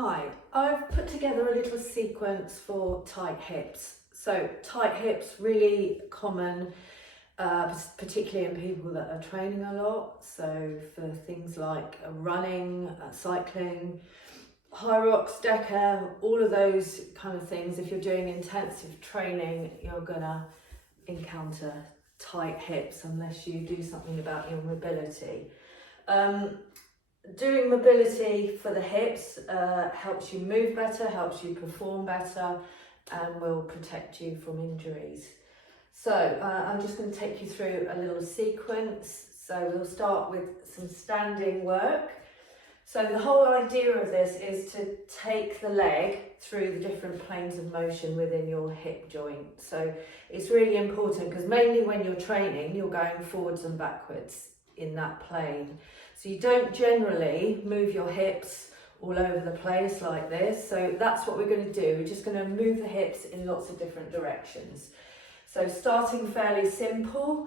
Hi, I've put together a little sequence for tight hips. So tight hips, really common, particularly in people that are training a lot. So for things like running, cycling, high rocks, DECA, all of those kind of things. If you're doing intensive training, you're gonna encounter tight hips unless you do something about your mobility. Doing mobility for the hips helps you move better, helps you perform better, and will protect you from injuries. So I'm just going to take you through a little sequence. So we'll start with some standing work. So the whole idea of this is to take the leg through the different planes of motion within your hip joint. So it's really important because mainly when you're training, you're going forwards and backwards in that plane. So you don't generally move your hips all over the place like this. So that's what we're going to do. We're just going to move the hips in lots of different directions. So starting fairly simple.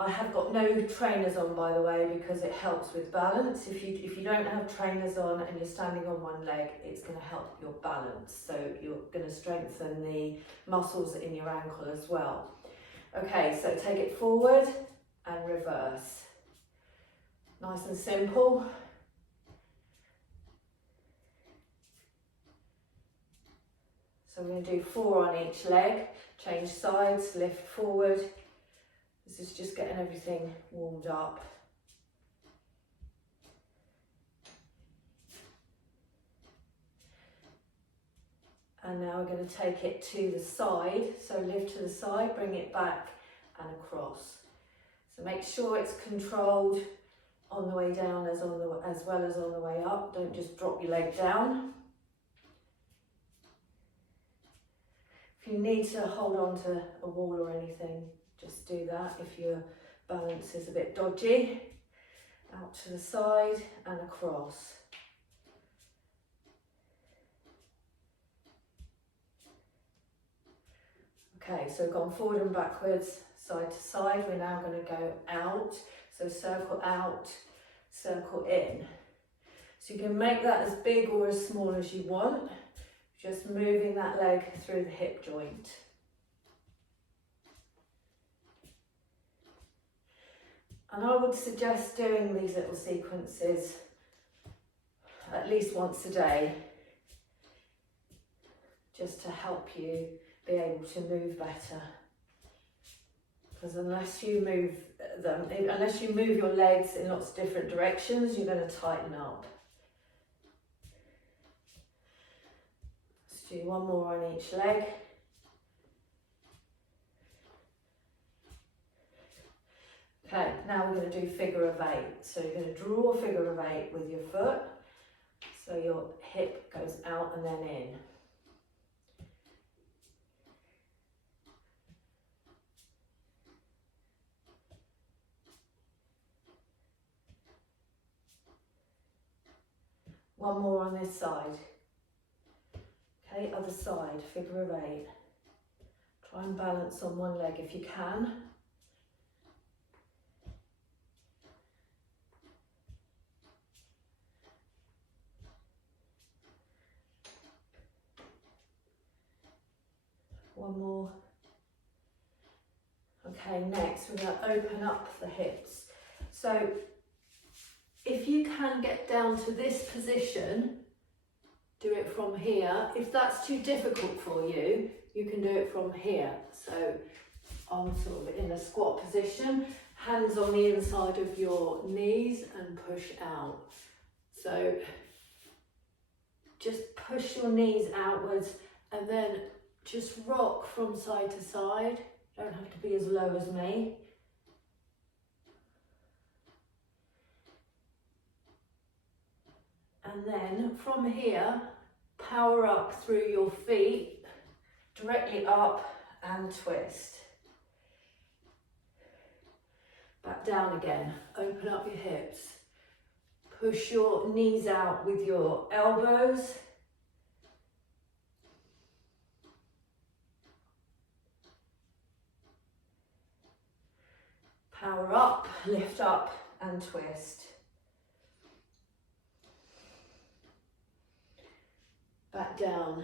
I have got no trainers on, by the way, because it helps with balance. If you don't have trainers on and you're standing on one leg, it's going to help your balance. So you're going to strengthen the muscles in your ankle as well. Okay, so take it forward and reverse. Nice and simple. So we're going to do 4 on each leg. Change sides, lift forward. This is just getting everything warmed up. And now we're going to take it to the side. So lift to the side, bring it back and across. So make sure it's controlled on the way down as well as on the way up. Don't just drop your leg down. If you need to hold on to a wall or anything, just do that if your balance is a bit dodgy. Out to the side and across. Okay, so gone forward and backwards, side to side. We're now going to go out. So circle out, circle in. So you can make that as big or as small as you want. Just moving that leg through the hip joint. And I would suggest doing these little sequences at least once a day, just to help you be able to move better. Because unless you move your legs in lots of different directions, you're going to tighten up. Let's do one more on each leg. Okay, now we're going to do figure of 8. So you're going to draw a figure of 8 with your foot. So your hip goes out and then in. One more on this side. Okay, other side, figure of 8. Try and balance on one leg if you can. One more. Okay, next we're going to open up the hips. So if you can get down to this position, do it from here. If that's too difficult for you, you can do it from here. So I'm sort of in a squat position, hands on the inside of your knees and push out. So just push your knees outwards and then just rock from side to side. Don't have to be as low as me. And then from here, power up through your feet, directly up and twist. Back down again, open up your hips. Push your knees out with your elbows. Power up, lift up and twist. back down.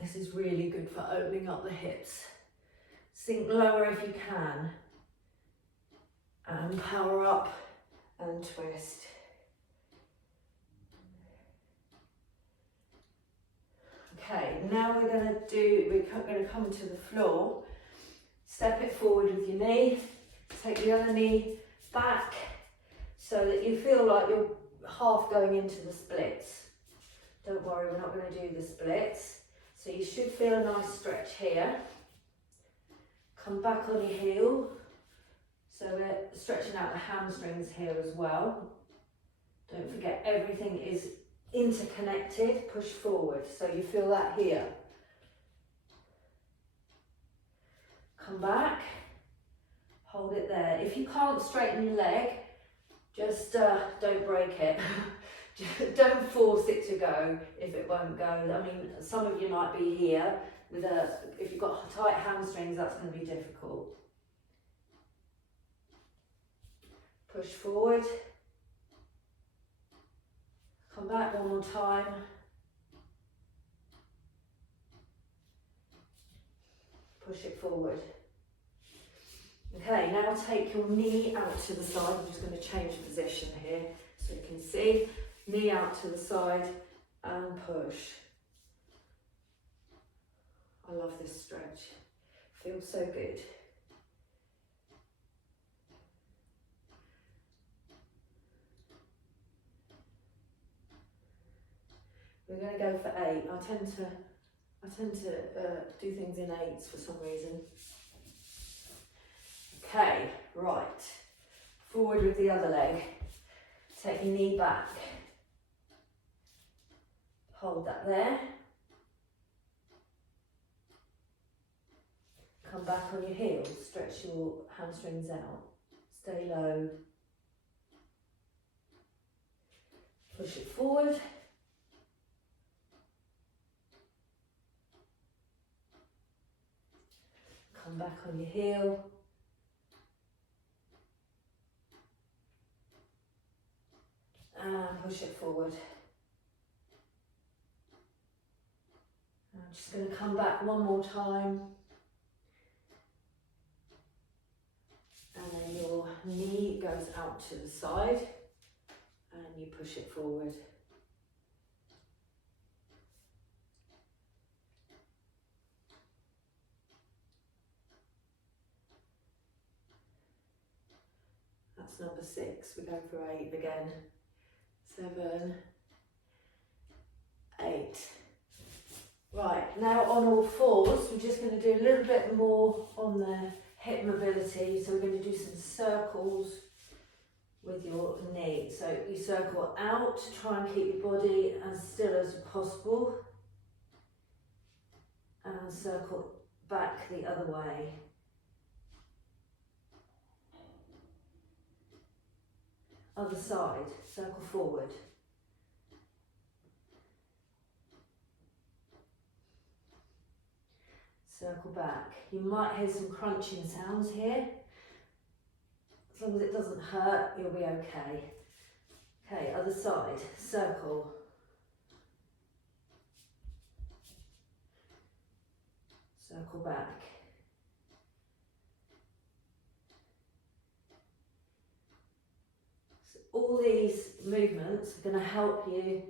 This is really good for opening up the hips. Sink lower if you can. And power up and twist. Okay, now we're going to come to the floor. Step it forward with your knee. Take the other knee back so that you feel like you're half going into the splits. Don't worry, we're not going to do the splits. So you should feel a nice stretch here. Come back on your heel. So we're stretching out the hamstrings here as well. Don't forget, everything is interconnected. Push forward, so you feel that here. Come back, hold it there. If you can't straighten your leg, just don't break it. Don't force it to go if it won't go. I mean, some of you might be here with if you've got tight hamstrings, that's going to be difficult. Push forward. Come back one more time. Push it forward. Okay, now take your knee out to the side. I'm just going to change position here so you can see. Knee out to the side and push. I love this stretch. Feels so good. We're going to go for 8. I tend to do things in 8s for some reason. Okay, right. Forward with the other leg. Take your knee back. Hold that there. Come back on your heels. Stretch your hamstrings out. Stay low. Push it forward. Come back on your heel. And push it forward. I'm just going to come back one more time. And then your knee goes out to the side and you push it forward. That's number 6. We go for 8 again. 7, 8. Right, now on all fours, we're just going to do a little bit more on the hip mobility. So we're going to do some circles with your knee. So you circle out, try and keep your body as still as possible. And circle back the other way. Other side, circle forward. Circle back. You might hear some crunching sounds here. As long as it doesn't hurt, you'll be okay. Okay, other side, circle. Circle back. So all these movements are going to help you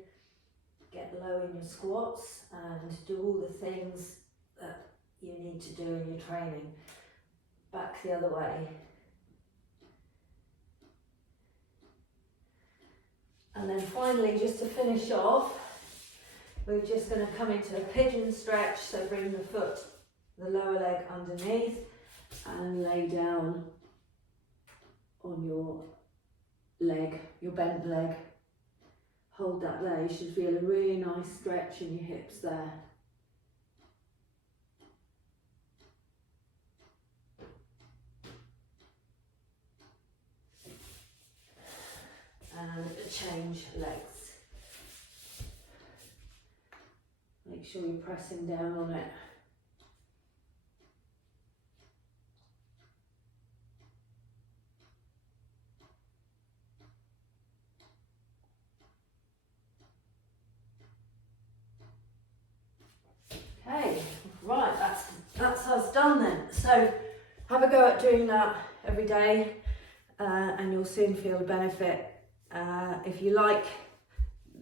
get low in your squats and do all the things that you need to do in your training. Back the other way. And then finally, just to finish off, we're just going to come into a pigeon stretch. So bring the lower leg underneath and lay down on your leg, your bent leg. Hold that there. You should feel a really nice stretch in your hips there. And change legs. Make sure you're pressing down on it. done then. So have a go at doing that every day and you'll soon feel the benefit. If you like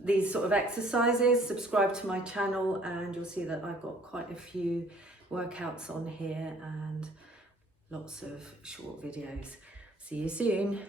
these sort of exercises, subscribe to my channel and you'll see that I've got quite a few workouts on here and lots of short videos. See you soon.